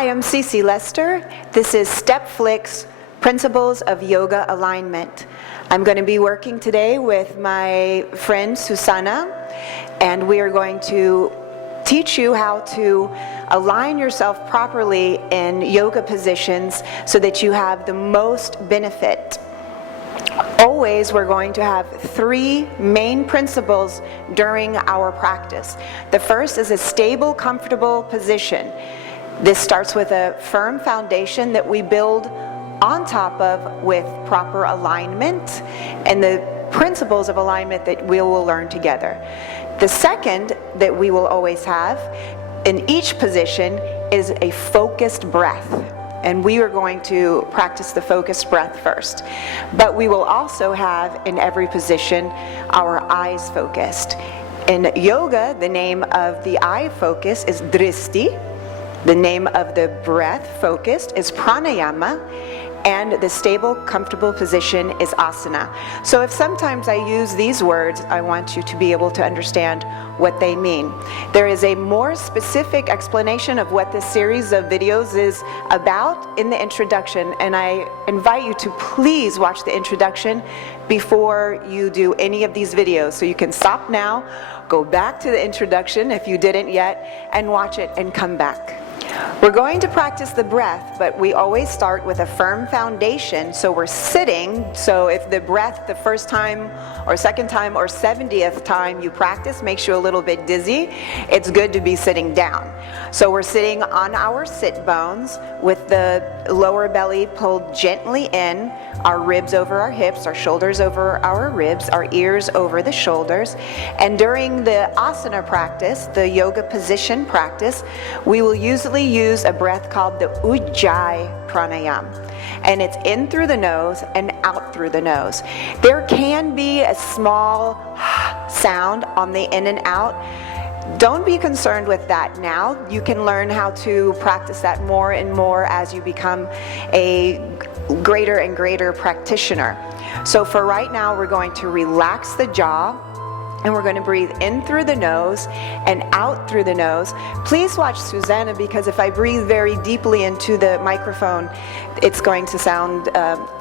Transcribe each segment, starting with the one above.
Hi, I'm Cece Lester. This is StepFlix, Principles of Yoga Alignment. I'm going to be working today with my friend Susana, and we are going to teach you how to align yourself properly in yoga positions so that you have the most benefit. Always, we're going to have three main principles during our practice. The first is a stable, comfortable position. This starts with a firm foundation that we build on top of with proper alignment and the principles of alignment that we will learn together. The second that we will always have in each position is a focused breath. And we are going to practice the focused breath first. But we will also have in every position our eyes focused. In yoga, the name of the eye focus is dristi. The name of the breath focused is pranayama. And the stable, comfortable position is asana. So if sometimes I use these words, I want you to be able to understand what they mean. There is a more specific explanation of what this series of videos is about in the introduction, and I invite you to please watch the introduction before you do any of these videos. So you can stop now, go back to the introduction if you didn't yet, and watch it and come back. We're going to practice the breath, but we always start with a firm foundation. So we're sitting, so if the breath the first time or second time or 70th time you practice makes you a little bit dizzy, it's good to be sitting down. So we're sitting on our sit bones with the lower belly pulled gently in, our ribs over our hips, our shoulders over our ribs, our ears over the shoulders. And during the asana practice, the yoga position practice, we will usually use a breath called the ujjayi pranayama. And it's in through the nose and out through the nose. There can be a small sound on the in and out. Don't be concerned with that now. You can learn how to practice that more and more as you become a greater and greater practitioner. So for right now, we're going to relax the jaw, and we're going to breathe in through the nose and out through the nose. Please watch Susanna, because if I breathe very deeply into the microphone, it's going to sound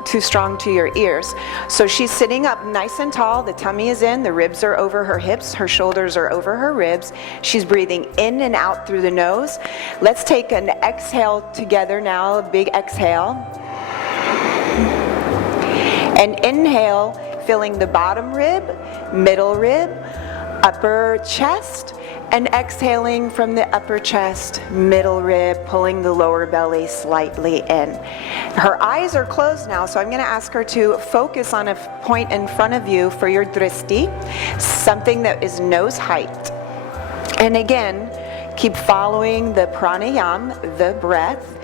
too strong to your ears. So she's sitting up nice and tall, the tummy is in, the ribs are over her hips, her shoulders are over her ribs. She's breathing in and out through the nose. Let's take an exhale together now, a big exhale. And inhale, filling the bottom rib, middle rib, upper chest, and exhaling from the upper chest, middle rib, pulling the lower belly slightly in. Her eyes are closed now, so I'm going to ask her to focus on a point in front of you for your dristi, something that is nose height. And again, keep following the pranayama, the breath,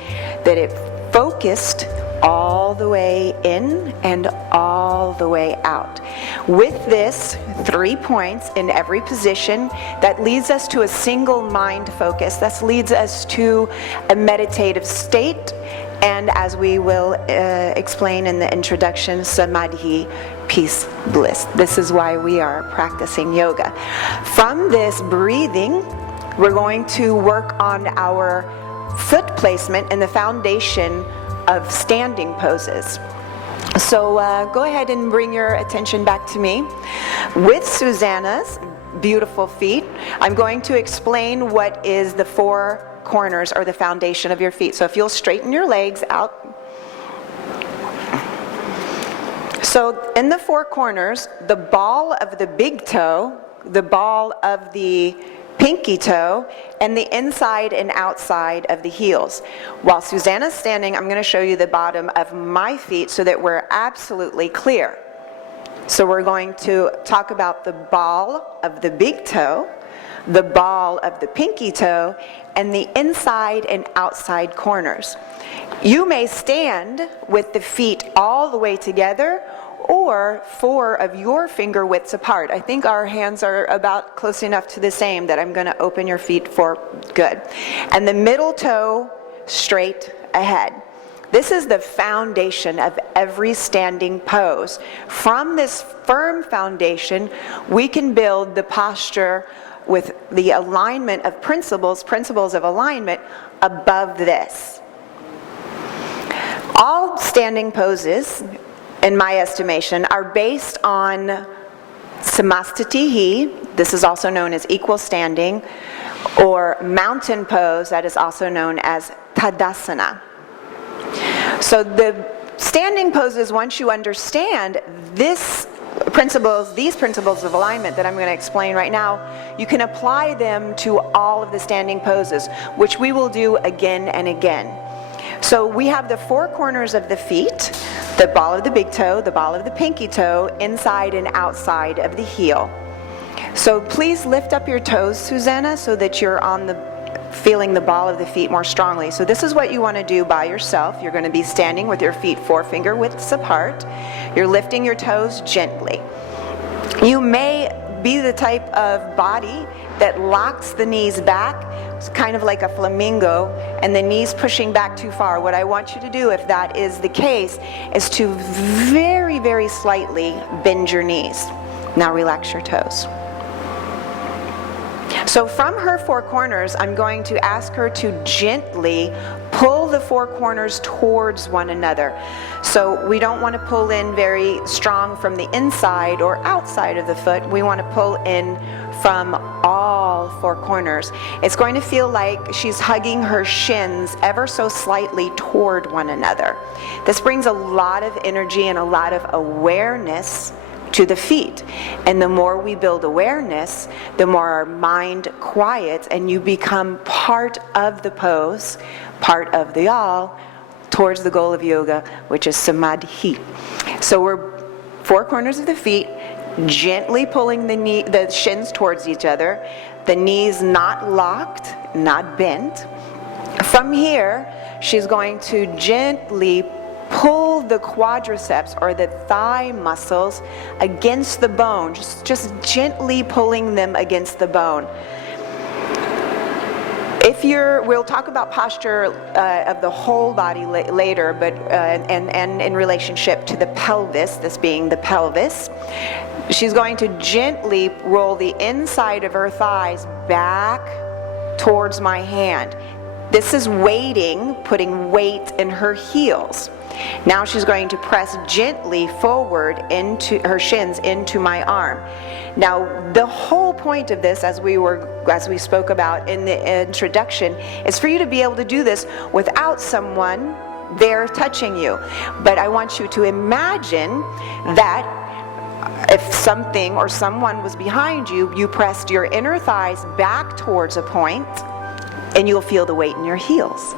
that it focused all the way in and all the way out. With this, 3 points in every position, that leads us to a single mind focus. That leads us to a meditative state, and as we will explain in the introduction, samadhi, peace, bliss. This is why we are practicing yoga. From this breathing, we're going to work on our foot placement and the foundation of standing poses. So go ahead and bring your attention back to me. With Susanna's beautiful feet, I'm going to explain what is the four corners or the foundation of your feet. So if you'll straighten your legs out. So in the four corners, the ball of the big toe, the ball of the pinky toe, and the inside and outside of the heels. While Susanna's standing, I'm going to show you the bottom of my feet so that we're absolutely clear. So we're going to talk about the ball of the big toe, the ball of the pinky toe, and the inside and outside corners. You may stand with the feet all the way together, or 4 of your finger widths apart. I think our hands are about close enough to the same that I'm going to open your feet for good. And the middle toe straight ahead. This is the foundation of every standing pose. From this firm foundation, we can build the posture with the alignment of principles of alignment above this. All standing poses, in my estimation, are based on samastitihi, this is also known as equal standing, or mountain pose, that is also known as tadasana. So the standing poses, once you understand these principles of alignment that I'm going to explain right now, you can apply them to all of the standing poses, which we will do again and again. So we have the four corners of the feet, the ball of the big toe, the ball of the pinky toe, inside and outside of the heel. So please lift up your toes, Susanna, so that you're feeling the ball of the feet more strongly. So this is what you want to do by yourself. You're going to be standing with your feet 4 finger widths apart. You're lifting your toes gently. You may be the type of body that locks the knees back. It's kind of like a flamingo, and the knees pushing back too far. What I want you to do, if that is the case, is to very, very slightly bend your knees. Now relax your toes. So from her 4 corners, I'm going to ask her to gently pull the 4 corners towards one another. So we don't want to pull in very strong from the inside or outside of the foot. We want to pull in from all 4 corners. It's going to feel like she's hugging her shins ever so slightly toward one another. This brings a lot of energy and a lot of awareness to the feet. And the more we build awareness, the more our mind quiets and you become part of the pose, part of the all, towards the goal of yoga, which is samadhi. So we're 4 corners of the feet, gently pulling the shins towards each other, the knees not locked, not bent. From here, she's going to gently pull the quadriceps or the thigh muscles against the bone, just gently pulling them against the bone. We'll talk about posture of the whole body later, but and in relationship to the pelvis, this being the pelvis. She's going to gently roll the inside of her thighs back towards my hand. This is putting weight in her heels. Now she's going to press gently forward into her shins into my arm. Now the whole point of this, as we spoke about in the introduction, is for you to be able to do this without someone there touching you. But I want you to imagine that if something or someone was behind you, you pressed your inner thighs back towards a point, and you'll feel the weight in your heels.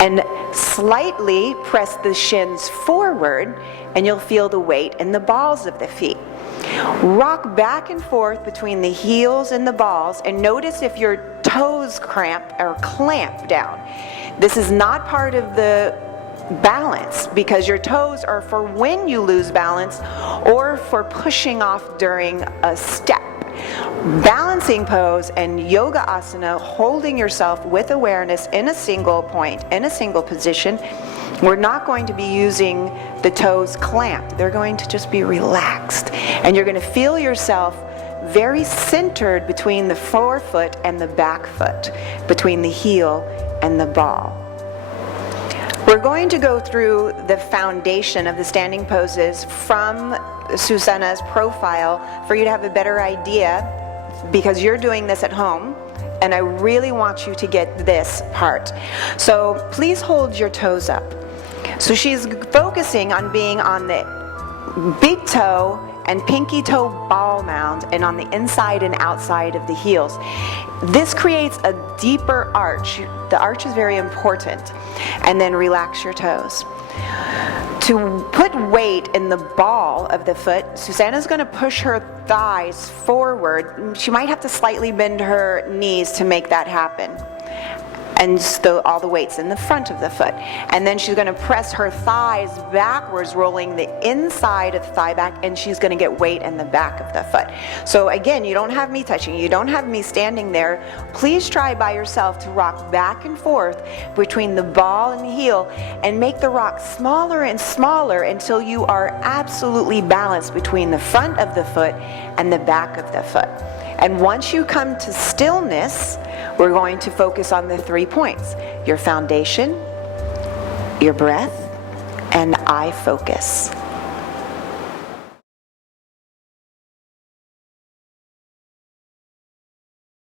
And slightly press the shins forward, and you'll feel the weight in the balls of the feet. Rock back and forth between the heels and the balls, and notice if your toes cramp down. This is not part of the balance, because your toes are for when you lose balance or for pushing off during a step. Balancing pose and yoga asana, holding yourself with awareness in a single point, in a single position. We're not going to be using the toes clamped. They're going to just be relaxed. And you're going to feel yourself very centered between the forefoot and the back foot, between the heel and the ball. We're going to go through the foundation of the standing poses from Susanna's profile for you to have a better idea, because you're doing this at home, and I really want you to get this part. So please hold your toes up. So she's focusing on being on the big toe and pinky toe ball mound and on the inside and outside of the heels. This creates a deeper arch. The arch is very important. And then relax your toes. To put weight in the ball of the foot, Susanna's going to push her thighs forward. She might have to slightly bend her knees to make that happen. And all the weight's in the front of the foot. And then she's going to press her thighs backwards, rolling the inside of the thigh back, and she's going to get weight in the back of the foot. So again, you don't have me touching, you don't have me standing there. Please try by yourself to rock back and forth between the ball and the heel, and make the rock smaller and smaller until you are absolutely balanced between the front of the foot and the back of the foot. And once you come to stillness, we're going to focus on the 3 points: your foundation, your breath, and eye focus.